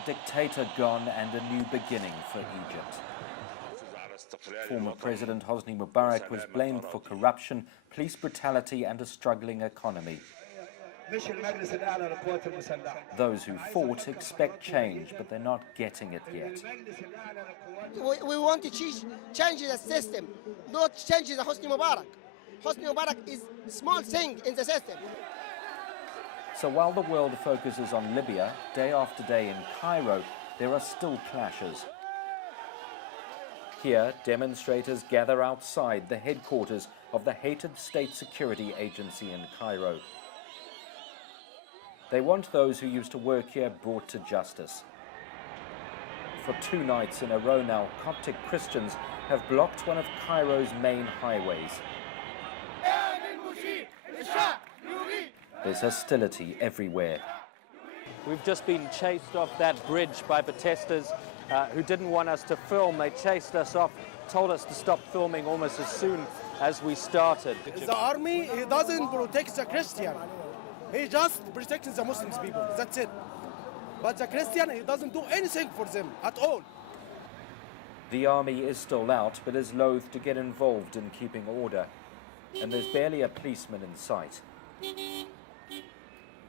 A dictator gone and a new beginning for Egypt. Former President Hosni Mubarak was blamed for corruption, police brutality and a struggling economy. Those who fought expect change, but they're not getting it yet. We want to change the system, not change the Hosni Mubarak. Hosni Mubarak is a small thing in the system. So while the world focuses on Libya, day after day in Cairo, there are still clashes. Here, demonstrators gather outside the headquarters of the hated state security agency in Cairo. They want those who used to work here brought to justice. For 2 nights in a row now, Coptic Christians have blocked one of Cairo's main highways. There's hostility everywhere. We've just been chased off that bridge by protesters who didn't want us to film. They chased us off, told us to stop filming almost as soon as we started. The army, he doesn't protect the Christian. He just protects the Muslims people, that's it. But the Christian, he doesn't do anything for them at all. The army is still out, but is loath to get involved in keeping order. And there's barely a policeman in sight.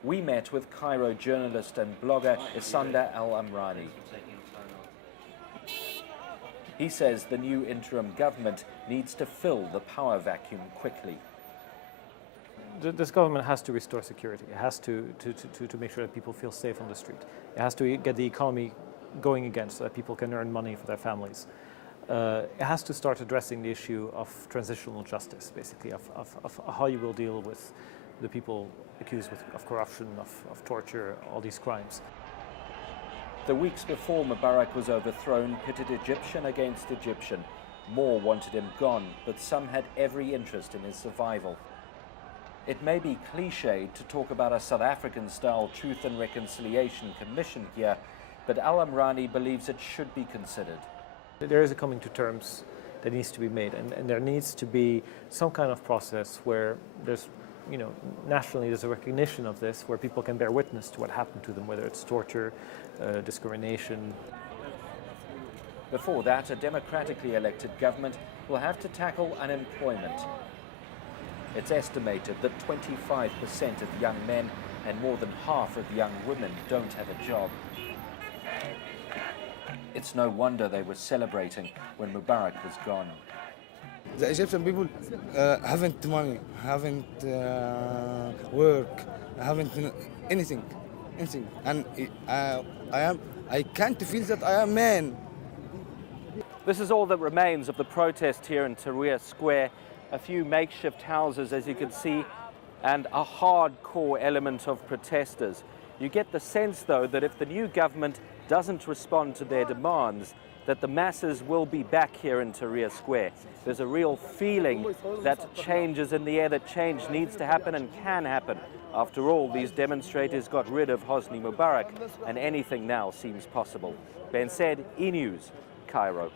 We met with Cairo journalist and blogger Isander Al-Amrani. He says the new interim government needs to fill the power vacuum quickly. This government has to restore security. It has to make sure that people feel safe on the street. It has to get the economy going again so that people can earn money for their families. It has to start addressing the issue of transitional justice, basically, of how you will deal with the people accused of corruption, of torture, all these crimes. The weeks before Mubarak was overthrown pitted Egyptian against Egyptian. More wanted him gone, but some had every interest in his survival. It may be cliched to talk about a South African-style Truth and Reconciliation Commission here, but Al-Amrani believes it should be considered. There is a coming to terms that needs to be made, and there needs to be some kind of process where there's, nationally there's a recognition of this, where people can bear witness to what happened to them, whether it's torture, discrimination. Before that, a democratically elected government will have to tackle unemployment. It's estimated that 25% of young men and more than half of young women don't have a job. It's no wonder they were celebrating when Mubarak was gone. The Egyptian people haven't money, haven't work, haven't anything, and I can't feel that I am man. This is all that remains of the protest here in Tahrir Square. A few makeshift houses, as you can see, and a hardcore element of protesters. You get the sense, though, that if the new government doesn't respond to their demands, that the masses will be back here in Tahrir Square. There's a real feeling that change is in the air, that change needs to happen and can happen. After all, these demonstrators got rid of Hosni Mubarak, and anything now seems possible. Ben Said, E! News, Cairo.